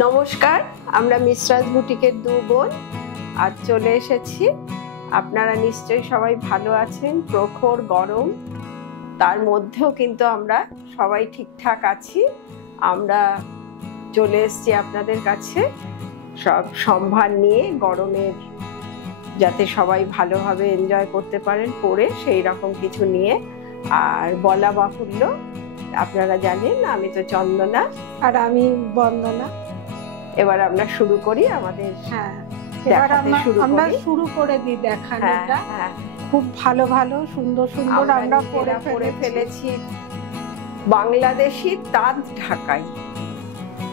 নমস্কার, আমরা মিশ্রাজ বুটিকের দু বোন আজ চলে এসেছি। আপনারা নিশ্চয়ই সবাই ভালো আছেন। প্রখর গরম, তার মধ্যেও কিন্তু আমরা সবাই ঠিকঠাক আছি। আমরা চলে এসেছি আপনাদের কাছে সব সম্ভার নিয়ে, গরমের যাতে সবাই ভালোভাবে এনজয় করতে পারেন পরে, সেই রকম কিছু নিয়ে। আর বলা বাহুল্য, আপনারা জানেন আমি তো চন্দনা আর আমি বন্দনা। এবার আমরা শুরু করি আমাদের। এবার আমরা শুরু করে দিই দেখানোটা। খুব ভালো ভালো সুন্দর সুন্দর আমরা পরে ফেলেছি বাংলাদেশি তাঁত ঢাকাই,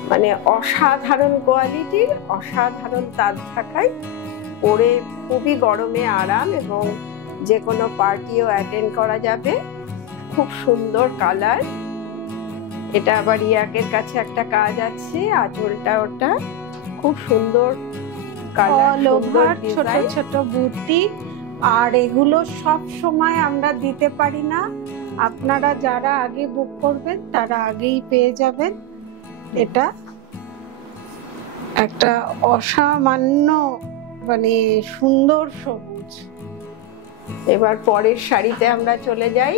মানে অসাধারণ কোয়ালিটির অসাধারণ তাঁত ঢাকাই পরে খুবই গরমে আরাম, এবং যে কোনো পার্টিও অ্যাটেন্ড করা যাবে। খুব সুন্দর কালার। এটা আবার ইয়াকের কাছে একটা কাজ আছে, আঁচলটা ওটা খুব সুন্দর কালার, ছোট ছোট বুটি। আর এগুলো সব সময় আমরা দিতে পারি না, আপনারা যারা আগে বুক করবেন তারা আগেই পেয়ে যাবেন। এটা একটা অসামান্য মানে সুন্দর সবুজ। এবার পরের শাড়িতে আমরা চলে যাই।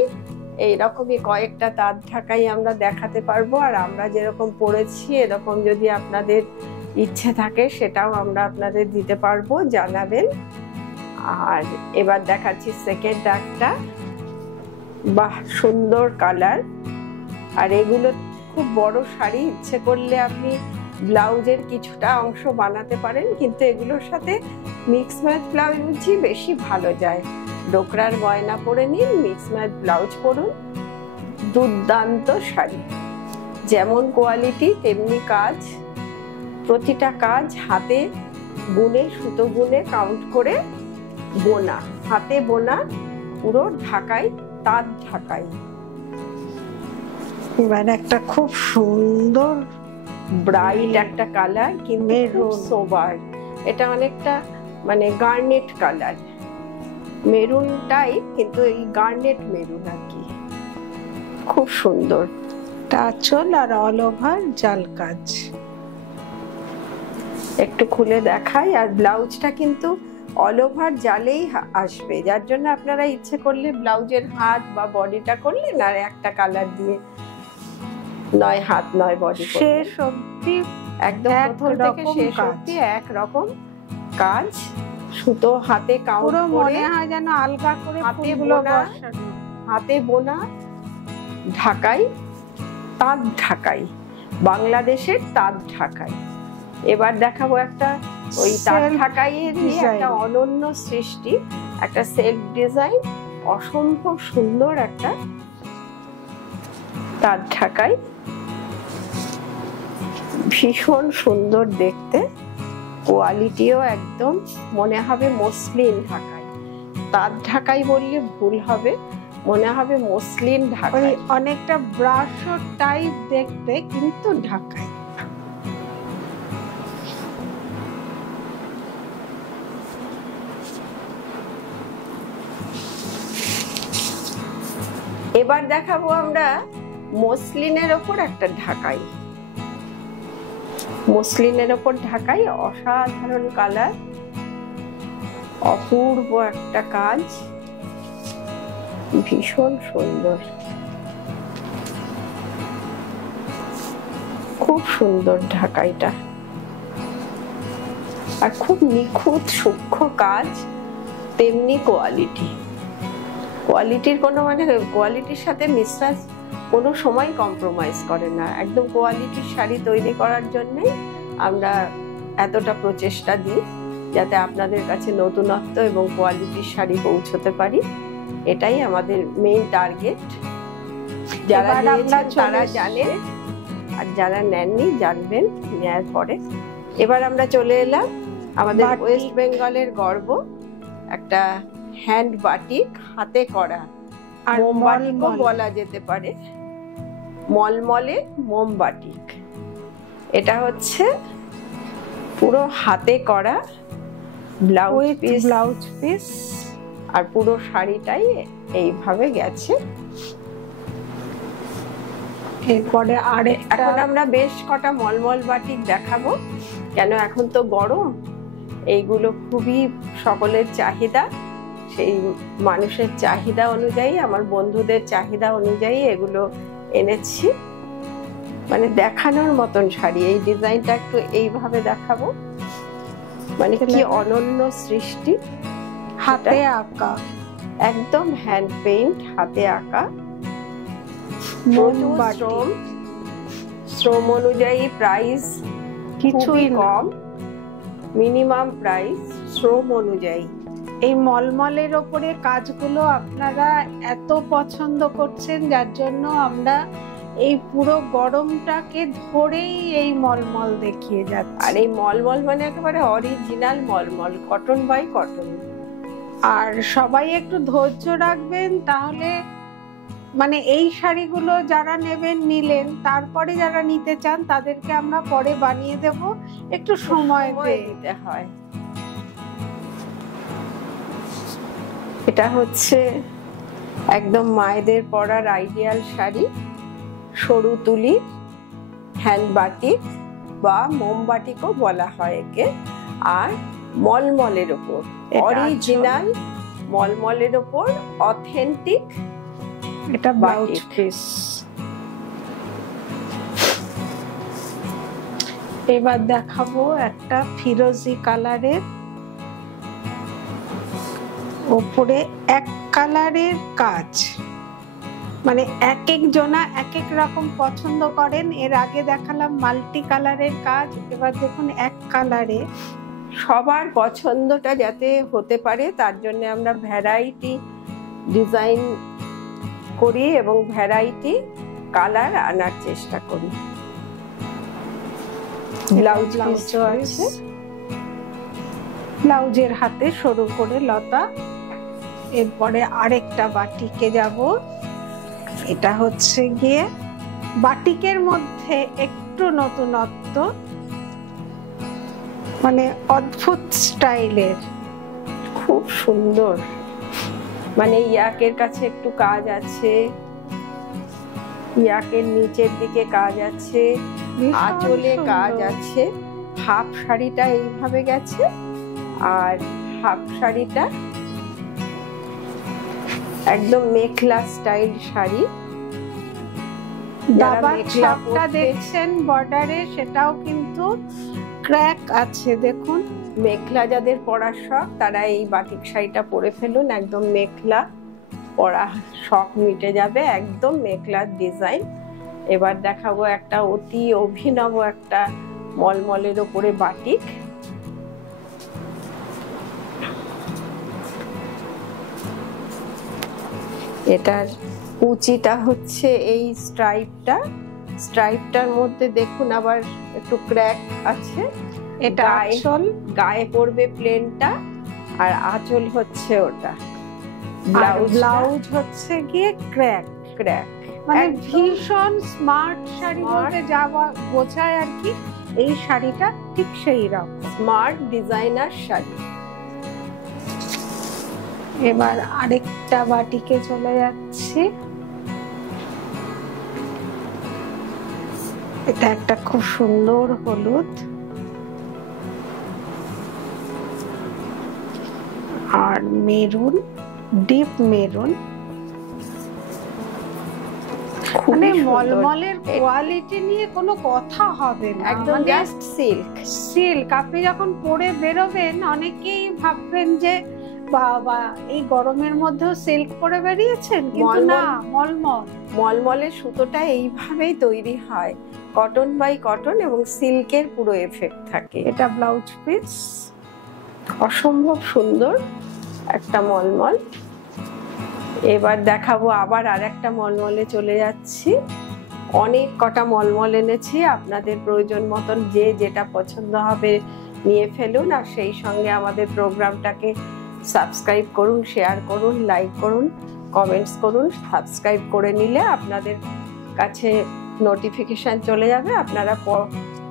এইরকমই কয়েকটা তাঁত ঢাকাই আমরা দেখাতে পারবো, আর আমরা যেরকম পরেছি এরকম যদি আপনাদের ইচ্ছে থাকে সেটাও আমরা আপনাদের দিতে পারবো, জানাবেন। আর এবার দেখাচ্ছি সেকেন্ড একটা, বাহ সুন্দর কালার। আর এগুলো খুব বড় শাড়ি, ইচ্ছে করলে আপনি ব্লাউজের কিছুটা অংশ বানাতে পারেন, কিন্তু এগুলোর সাথে মিক্স ম্যাচ ব্লাউজই বেশি ভালো যায়। ডোকরার গয়না পরে নিন, মিক্স ম্যাচ ব্লাউজ পরুন, দুর্দান্ত শাড়ি। যেমন কোয়ালিটি তেমনি কাজ, প্রতিটা কাজ হাতে বুনে, সুতো বুনে কাউন্ট করে বোনা, হাতে বোনা, পুরো ঢাকাই, তাঁত ঢাকাই। এবার একটা খুব সুন্দর ব্রাইট একটা কালার, কিন্তু সোবার। এটা অনেকটা মানে গার্নেট কালার, মেরুনটাই কিন্তু এই গার্নেট মেরুন আর কি। খুব সুন্দর আঁচল আর অল ওভার জাল কাজ। একটু খুলে দেখাই। আর ব্লাউজটা কিন্তু অল ওভার জালেই আসবে, যার জন্য আপনারা ইচ্ছে করলে ব্লাউজের হাত বা বডিটা করলেন, আর একটা কালার দিয়ে নয় হাত নয় বডি, শেষ অবধি একদম প্রথম থেকে শেষ অবধি একরকম কাজ। সুতো হাতে কাউন্ট করে, মনে হয় যেন আলগা করে হাতে বোনা ঢাকাই, তাঁত ঢাকাই, বাংলাদেশের তাঁত ঢাকাই। এবার দেখাবো একটা ওই তাঁত ঢাকাইয়ের একটা অনন্য সৃষ্টি, একটা সেলফ ডিজাইন, অসম্ভব সুন্দর একটা তাঁত ঢাকাই, ভীষণ সুন্দর দেখতে, কোয়ালিটিও একদম মনে হবে মসলিন ঢাকাই। তাঁত ঢাকাই বললে ভুল হবে, মনে হবে মসলিন ঢাকাই, অনেকটা ব্রাশ টাইপ দেখতে, কিন্তু ঢাকাই। এবার দেখাবো আমরা মসলিনের ওপর একটা ঢাকাই, মসলিনের ওপর ঢাকাই, অসাধারণ কালার, অপূর্ব একটা কাজ, ভীষণ সুন্দর, খুব সুন্দর ঢাকাইটা। আর খুব নিখুঁত সূক্ষ্ম কাজ, তেমনি কোয়ালিটি। কোয়ালিটির কোনো মানে কোয়ালিটির সাথে মিশ্রাজ কোনো সময় কম্প্রোমাইজ করে না। একদম কোয়ালিটির শাড়ি তৈরি করার জন্যই আমরা এতটা প্রচেষ্টা দিই, যাতে আপনাদের কাছে নতুনত্ব এবং কোয়ালিটির শাড়ি পৌঁছতে পারি। এটাই আমাদের মেইন টার্গেট। যারা নিয়েছেন তারা জানেন, আর যারা নেননি জানবেন নেয়ার পরে। এবার আমরা চলে এলাম আমাদের ওয়েস্ট বেঙ্গলের গর্ব, একটা হ্যান্ড বাটিক, হাতে করা, আর মোমবাটিকও বলা যেতে পারে, মলমলে মোমবাটিক। এটা হচ্ছে পুরো হাতে করা ব্লাউজ পিস, আর পুরো শাড়িটাই এইভাবে গেছে। এরপরে আরেকটা এখন আমরা বেশ কটা মলমল বাটিক দেখাবো, কেন এখন তো গরম, এইগুলো খুবই সকলের চাহিদা। সেই মানুষের চাহিদা অনুযায়ী, আমার বন্ধুদের চাহিদা অনুযায়ী এগুলো এনেছি। মানে দেখানোর মতন শাড়ি। এই ডিজাইনটা একটু এইভাবে দেখাবো, মানে কি অনন্য সৃষ্টি, হাতে আঁকা, একদম হ্যান্ড পেইন্ট, হাতে আঁকা। শ্রম অনুযায়ী প্রাইস কিছুই কম, মিনিমাম প্রাইস শ্রম অনুযায়ী। এই মলমলের ওপরে কাজগুলো আপনারা এত পছন্দ করছেন, যার জন্য আমরা এই পুরো গরমটাকে ধরেই এই মলমল দেখিয়ে যাচ্ছি। আর এই মলমল মানে একেবারে অরিজিনাল মলমল, কটন বাই কটন। আর সবাই একটু ধৈর্য রাখবেন, তাহলে মানে এই শাড়িগুলো যারা নেবেন নিলেন, তারপরে যারা নিতে চান তাদেরকে আমরা পরে বানিয়ে দেব, একটু সময় দিতে হয়। এটা হচ্ছে একদম মায়েদের পরার আইডিয়াল শাড়ি, সরু তুলি, হ্যান্ড বাটিক বা মোমবাটিকও বলা হয় একে। আর মলমলের ওপর, অরিজিনাল মলমলের ওপর অথেন্টিক এটা ব্লাউজ পিস। এবার দেখাবো একটা ফিরোজি কালারের ওপরে এক কালারের কাজ, মানে এক এক জনা এক এক রকম পছন্দ করেন। এর আগে দেখালাম মাল্টি কালারের কাজ, এবার দেখুন এক কালারে। সবার পছন্দটা যাতে হতে পারে তার জন্য আমরা ভ্যারাইটি ডিজাইন করি এবং ভ্যারাইটি কালার আনার চেষ্টা করি। ব্লাউজ আছে, ব্লাউজের হাতে সরু করে লতা। এরপরে আরেকটা বাটিকে যাব। এটা হচ্ছে গিয়ে বাটিকের মধ্যে একটু নতুনত্ব, মানে অদ্ভুত স্টাইলের, খুব সুন্দর। মানে ইয়াকের কাছে একটু কাজ আছে, ইয়াকের নিচের দিকে কাজ আছে, আঁচলে কাজ আছে। হাফ শাড়িটা এইভাবে গেছে, আর হাফ শাড়িটা একদম মেখলা স্টাইল শাড়ি। মেখলাটা দেখছেন বর্ডারে, সেটাও কিন্তু ক্র্যাক আছে, দেখুন। মেখলা যাদের পরার শখ তারা এই বাটিক শাড়িটা পরে ফেলুন, একদম মেখলা পরা শখ মিটে যাবে, একদম মেখলার ডিজাইন। এবার দেখাবো একটা অতি অভিনব একটা মলমলের ওপরে বাটিক। এটার কুচিটা হচ্ছে এই স্ট্রাইপটার মধ্যে দেখুন আবার একটু ক্র্যাক আছে। এটা আঁচল, গায়ে পড়বে প্লেনটা, আর আঁচল হচ্ছে ওটা। ব্লাউজ হচ্ছে গিয়ে ক্র্যাক। মানে ভীষণ স্মার্ট শাড়ি বলতে যা বোঝায় আর কি, এই শাড়িটা ঠিক সেই রকম স্মার্ট ডিজাইনার শাড়ি। এবার আরেকটা বাটিকে চলে যাচ্ছি। এটা একটা খুব সুন্দর হলুদ আর মেরুন, ডিপ মেরুন। মানে মলমলের কোয়ালিটি নিয়ে কোনো কথা হবে না, একদম জাস্ট সিল্ক। আপনি যখন পরে বেরোবেন অনেকেই ভাববেন যে বাবা এই গরমের মধ্যেও সিল্ক পরে বেরিয়েছেন, কিন্তু না, মলমলের সুতোটা এইভাবেই তৈরি হয়, কটন বাই কটন, এবং সিল্কের পুরো এফেক্ট থাকে। এটা ব্লাউজ পিস, অসম্ভব সুন্দর একটা মলমল। এবার দেখাবো আবার আরেকটা মলমলে চলে যাচ্ছি। অনেক কটা মলমল এনেছি, আপনাদের প্রয়োজন মতন যে যেটা পছন্দ হবে নিয়ে ফেলুন। আর সেই সঙ্গে আমাদের প্রোগ্রামটাকে সাবস্ক্রাইব করুন, শেয়ার করুন, লাইক করুন, কমেন্টস করুন। সাবস্ক্রাইব করে নিলে আপনাদের কাছে নোটিফিকেশন চলে যাবে, আপনারা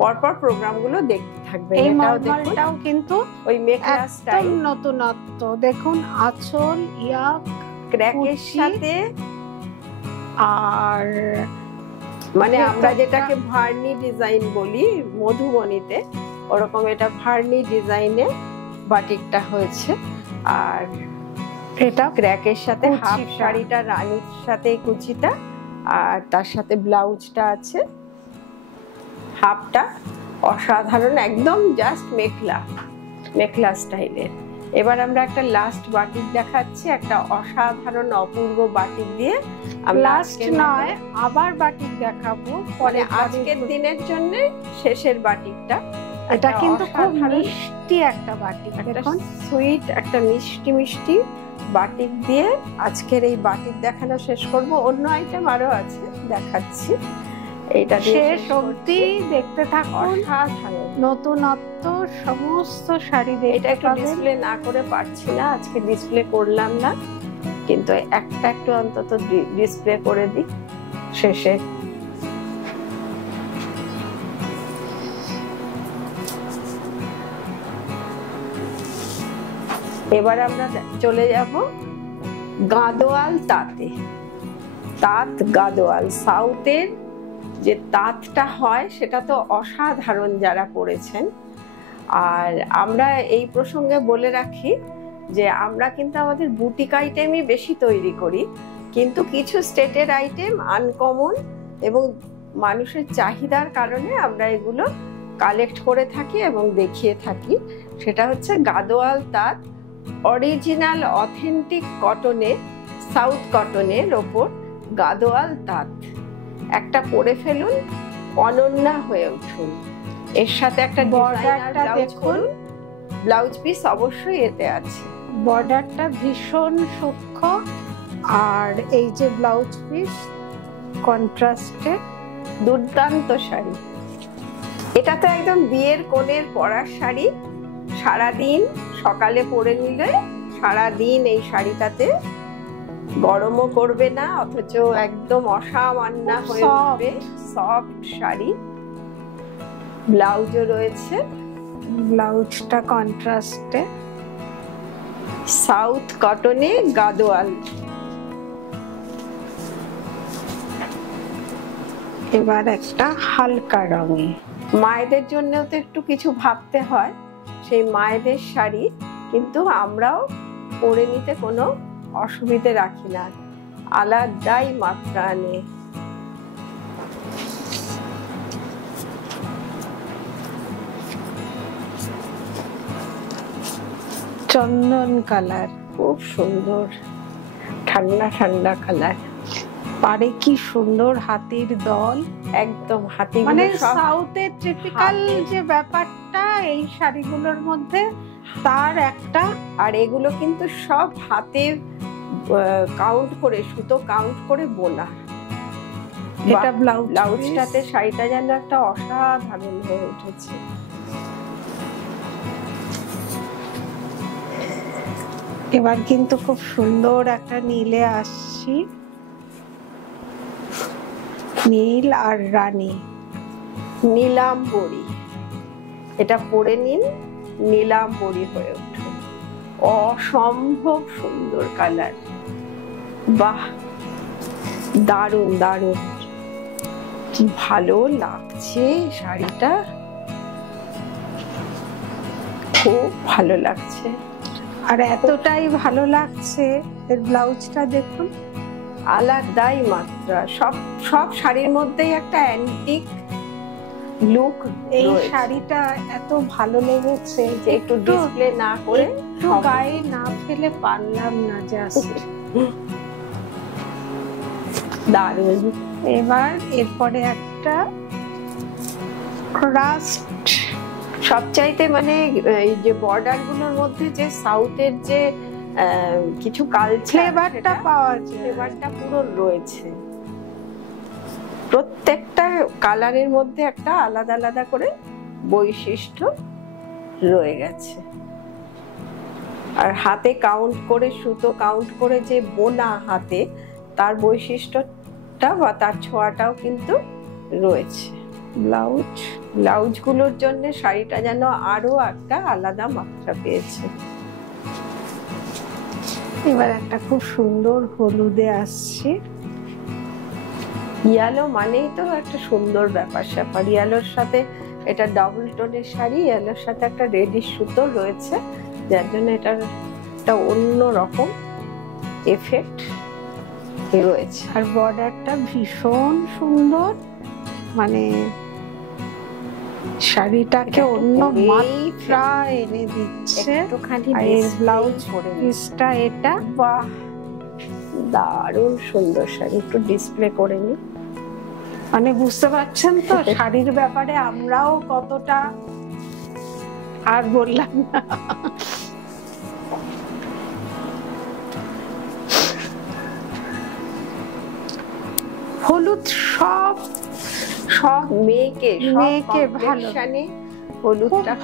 পরপর প্রোগ্রামগুলো দেখতে থাকবেন। এই মলমলটাও কিন্তু ওই মেখলা স্টাইল, নতুনত্ব। দেখুন আঁচল ইয়াক ক্র্যাকের সাথে, আর মানে আমরা যেটাকে ভার্নি ডিজাইন বলি মধুবনীতে, ওরকম এটা ভার্নি ডিজাইনে বাটিকটা হয়েছে। আর এটা ক্র্যাকের সাথে হাফ শাড়িটা রানীর সাথে কুচিটা, আর তার সাথে ব্লাউজটা আছে হাফটা। অসাধারণ, একদম জাস্ট মেখলা স্টাইলের। এবার আমরা একটা লাস্ট বাটিক দেখাচ্ছি, একটা অসাধারণ অপূর্ব বাটিক দিয়ে। লাস্ট নয়, আবার বাটিক দেখাবো পরে, আজকের দিনের জন্য শেষের বাটিকটা। এটা কিন্তু খুব মিষ্টি একটা বাটিক, দেখুন সুইট একটা মিষ্টি মিষ্টি বাটিক দিয়ে আজকের এই বাটিক দেখানো শেষ করব। অন্য আইটেম আরো আছে, দেখাচ্ছি। এইটা শেষ অবধি দেখতে থাকুন। অসাধারণ নতুনত্ব সমস্ত শাড়ি দেখতে এটা একটু ডিসপ্লে না করে পারছি না, আজকে ডিসপ্লে করলাম না, কিন্তু একটা একটু অন্তত ডিসপ্লে করে দিই শেষে। এবার আমরা চলে যাব গাদোয়াল তাঁতে। তাঁত গাদোয়াল, সাউথের যে তাঁতটা হয় সেটা তো অসাধারণ যারা করেছেন। আর আমরা এই প্রসঙ্গে বলে রাখি যে আমরা কিন্তু আমাদের বুটিক আইটেমই বেশি তৈরি করি, কিন্তু কিছু স্টেটের আইটেম আনকমন এবং মানুষের চাহিদার কারণে আমরা এগুলো কালেক্ট করে থাকি এবং দেখিয়ে থাকি। সেটা হচ্ছে গাদোয়াল তাঁত, অরিজিনাল অথেন্টিক কটনে, সাউথ কটনের ওপর গাদোয়াল তাঁত। একটা পরে ফেলুন, অনন্যা হয়ে উঠুন। এর সাথে একটা বর্ডারটা দেখুন, ব্লাউজ পিস অবশ্যই এতে আছে। বর্ডারটা ভীষণ সূক্ষ্ম, আর এই যে ব্লাউজ পিস কন্ট্রাস্টে দুর্দান্ত শাড়ি। এটা তো একদম বিয়ের কোণের পরার শাড়ি। সারাদিন সকালে পরে নিলে সারাদিন এই শাড়িটাতে গরমও করবে না, অথচ একদম অসামান্য হয়ে উঠবে। সফট শাড়ি, ব্লাউজও রয়েছে, ব্লাউজটা কন্ট্রাস্টে। সাউথ কটনে গাদোয়াল। এবার একটা হালকা রঙে, মায়েদের জন্যও তো একটু কিছু ভাবতে হয়, সেই মায়েদের শাড়ি কিন্তু আমরাও পরে নিতে কোনো অসুবিধে রাখি না, আলাদাই মাত্রা আনে। চন্দন কালার, খুব সুন্দর, ঠান্ডা ঠান্ডা কালার। পারে কি সুন্দর হাতির দল, একদম হাতি, মানে সাউথের টিপিক্যাল যে ব্যাপারটা এই শাড়িগুলোর মধ্যে তার একটা। আর এগুলো কিন্তু সব হাতে কাউন্ট করে, সুতো কাউন্ট করে বোনা। এটা ব্লাউজটাতে শাড়িটা যেন একটা অসাধারণ হয়ে উঠেছে। এবার কিন্তু খুব সুন্দর একটা নীলে আসছি, নীল আর রানী, নীলাম্বরী। এটা পরে নিন, নীলাম্বরী হয়ে উঠুন। অসম্ভব সুন্দর কালার, বাহ, দারুণ দারুণ, কি ভালো লাগছে শাড়িটা, খুব ভালো লাগছে। আর এতটাই ভালো লাগছে এর ব্লাউজটা দেখুন, আলাদাই মাত্রা। সব শাড়ির মধ্যেই একটা অ্যান্টিক লুক। এই শাড়িটা এত ভালো লেগেছে যে একটু ডিসপ্লে না করে, একটু গায়ে না ফেলে পারলাম না, জাস্ট দারুণ। এবার এরপরে একটা ক্রাস্ট, সবচাইতে মানে এই যে বর্ডার গুলোর মধ্যে যে সাউথের যে কিছু কালচার ফ্লেভারটা পাওয়া যায়, ফ্লেভারটা পুরো রয়েছে। প্রত্যেকটা কালারের মধ্যে একটা আলাদা আলাদা করে বৈশিষ্ট্য রয়ে গেছে। আর হাতে কাউন্ট করে, সুতো কাউন্ট করে যে বোনা হাতে, তার বৈশিষ্ট্যটা বা তার ছোঁয়াটাও কিন্তু রয়েছে। ব্লাউজগুলোর জন্য শাড়িটা যেন আরো একটা আলাদা মাত্রা পেয়েছে। এবার একটা খুব সুন্দর হলুদে আসছে, ইয়েলো মানেই তো একটা সুন্দর ব্যাপার স্যাপার। ইয়েলোর সাথে এটা ডাবল টোনের শাড়ি, ইয়েলোর সাথে একটা রেডিশ সুতো রয়েছে, যার জন্য এটার একটা অন্য রকম এফেক্ট রয়েছে। আর বর্ডারটা ভীষণ সুন্দর, মানে শাড়িটাকে অন্য মাত্রা এনে দিচ্ছে। একটুখানি ব্লাউজ পিসটা এটা, বাহ দারুণ সুন্দর শাড়ি। একটু ডিসপ্লে করে নি, মানে বুঝতে পারছেন তো শাড়ির ব্যাপারে আমরাও কতটা, আর বললাম না। হলুদ সব মেয়েকে ভালো, হলুদটা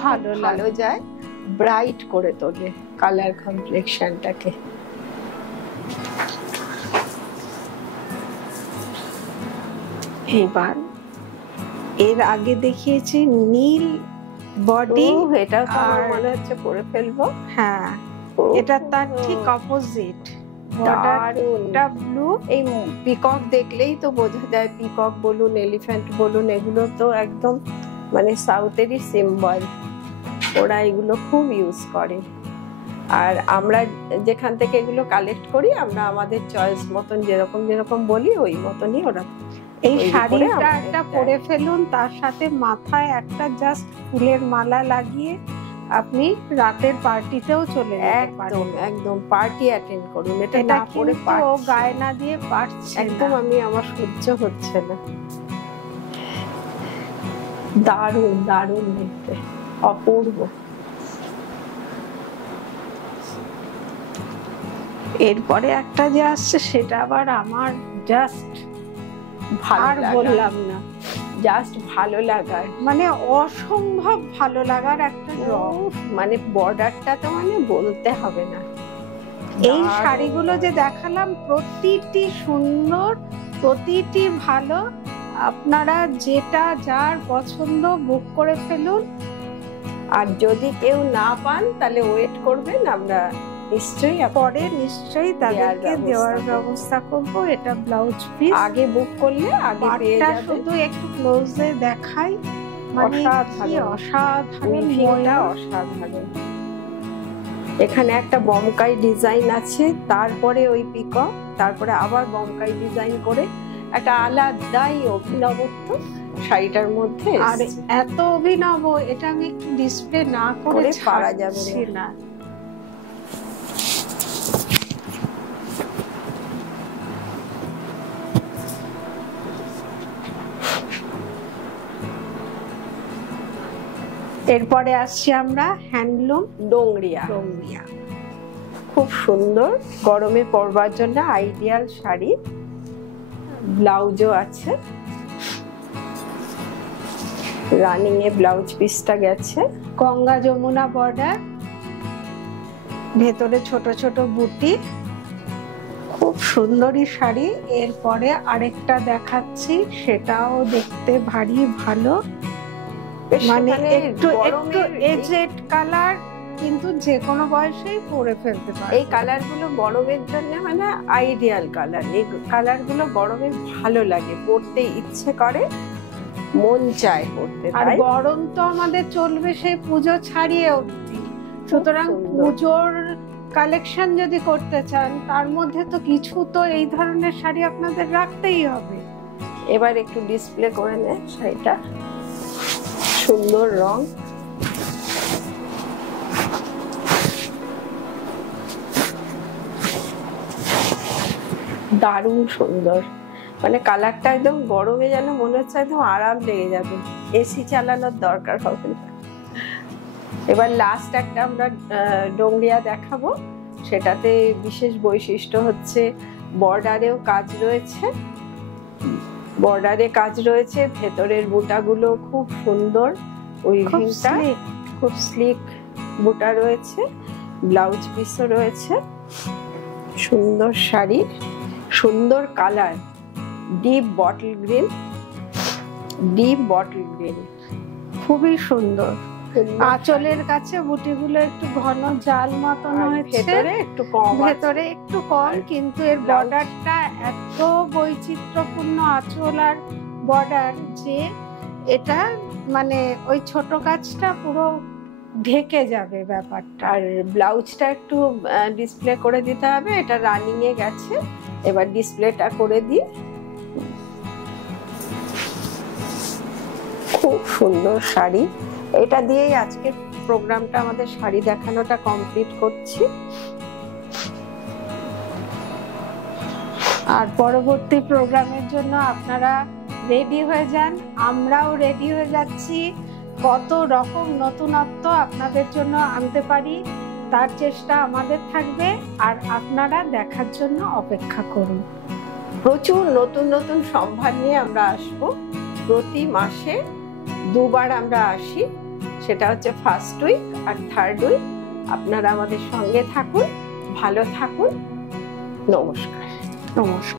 ভালো যায়, ব্রাইট করে তোলে কালার কমপ্লেক্সনটাকে। এবার এর আগে দেখিয়েছি নীল বডি, এটা মনে হচ্ছে পরে ফেলবো। হ্যাঁ, এটা তার ঠিক অপোজিট, বর্ডারটা ব্লু। এই পিকক দেখলেই তো বোঝা যায়, পিকক বলুন এলিফ্যান্ট বলুন, এগুলো তো একদম মানে সাউথেরই সিম্বল, ওরা এগুলো খুব ইউজ করে। আর আমরা যেখান থেকে এগুলো কালেক্ট করি, আমরা আমাদের চয়েস মতন যেরকম যেরকম বলি ওই মতনই ওরা। এই শাড়িটা একটা পরে ফেলুন, তার সাথে মাথায় একটা জাস্ট ফুলের মালা লাগিয়ে আপনি রাতের পার্টিতেও চলে যেতে পারেন। একদম পার্টি অ্যাটেন্ড করুন। এটা না পরে গায়ে না দিয়ে পারছে একদম, আমি আমার সহ্য হচ্ছে না। দারুণ দারুণ দেখতে, অপূর্ব। এরপরে একটা যে আসছে সেটা আবার আমার জাস্ট আর বললাম না, জাস্ট ভালো লাগার, মানে অসম্ভব ভালো লাগার একটা রং। মানে বর্ডারটা তো মানে বলতে হবে না। এই শাড়িগুলো যে দেখালাম প্রতিটি সুন্দর, প্রতিটি ভালো। আপনারা যেটা যার পছন্দ বুক করে ফেলুন। আর যদি কেউ না পান তাহলে ওয়েট করবেন, আমরা নিশ্চয়ই তাদেরকে দেওয়ার ব্যবস্থা করব। এটা ব্লাউজ পিস, আগে বুক করলে আগে পেয়ে যাবেন। শুধু একটু ক্লোজে দেখাই, মানে কি অসাধারণ। এখানে একটা বমকাই ডিজাইন আছে, তারপরে ওই পিকক, তারপরে আবার বমকাই ডিজাইন করে একটা আলাদাই অভিনবত্ব শাড়িটার মধ্যে। আর এত অভিনব, এটা আমি একটু ডিসপ্লে না করে পারা যাবে না। এরপরে আসছি আমরা হ্যান্ডলুম ডোংরিয়া। খুব সুন্দর, গরমে পরবার জন্য আইডিয়াল শাড়ি। ব্লাউজও আছে, রানিং এ ব্লাউজ পিসটা গেছে। গঙ্গা যমুনা বর্ডার, ভেতরে ছোট ছোট বুটি, খুব সুন্দরী শাড়ি। এরপরে আরেকটা দেখাচ্ছি, সেটাও দেখতে ভারী ভালো, মানে একটু এজেড কালার, কিন্তু যে কোনো বয়সেই পরে ফেলতে পারে। এই কালার গুলো গরমের জন্য মানে আইডিয়াল কালার। এই কালার গুলো গরমে ভালো লাগে, পরতে ইচ্ছে করে, মন চায় পরতে। আর গরম তো আমাদের চলবে সেই পুজো ছাড়িয়ে অবধি, সুতরাং পুজোর কালেকশন যদি করতে চান তার মধ্যে তো কিছু তো এই ধরনের শাড়ি আপনাদের রাখতেই হবে। এবার একটু ডিসপ্লে করে নেন শাড়িটা, সুন্দর রং। দারুণ সুন্দর, মানে কালারটা একদম গরমে যেন মনে হচ্ছে একদম আরাম লেগে যাবে, এসি চালানোর দরকার হবে না। এবার লাস্ট একটা আমরা ডোংরিয়া দেখাবো, সেটাতে বিশেষ বৈশিষ্ট্য হচ্ছে বর্ডারেও কাজ রয়েছে, বর্ডারে কাজ রয়েছে, ভেতরের বুটাগুলো খুব সুন্দর, উইভিংটা খুব স্লিক বুটা রয়েছে, ব্লাউজ পিসও রয়েছে। সুন্দর শাড়ি, সুন্দর কালার, ডিপ বটল গ্রিন, খুবই সুন্দর। আঁচলের কাছে বুটিগুলো একটু ঘন জাল মতন হয়েছে, ভেতরে একটু কম, ভেতরে একটু কম, কিন্তু এর বর্ডারটা এত বৈচিত্র্যপূর্ণ আঁচল আর বর্ডার যে এটা মানে ওই ছোট কাজটা পুরো ঢেকে যাবে ব্যাপারটা। আর ব্লাউজটা একটু ডিসপ্লে করে দিতে হবে, এটা রানিং এ গেছে, এবার ডিসপ্লেটা করে দিই। খুব সুন্দর শাড়ি, এটা দিয়েই আজকের প্রোগ্রামটা আমাদের শাড়ি দেখানোটা কমপ্লিট করছি। আর পরবর্তী প্রোগ্রামের জন্য আপনারা রেডি হয়ে যান, আমরাও রেডি হয়ে যাচ্ছি। কত রকম নতুনত্ব আপনাদের জন্য আনতে পারি তার চেষ্টা আমাদের থাকবে, আর আপনারা দেখার জন্য অপেক্ষা করুন। প্রচুর নতুন নতুন সম্ভার নিয়ে আমরা আসব। প্রতি মাসে দুবার আমরা আসি, সেটা হচ্ছে ফার্স্ট উইক আর থার্ড উইক। আপনারা আমাদের সঙ্গে থাকুন, ভালো থাকুন। নমস্কার। নমস্কার।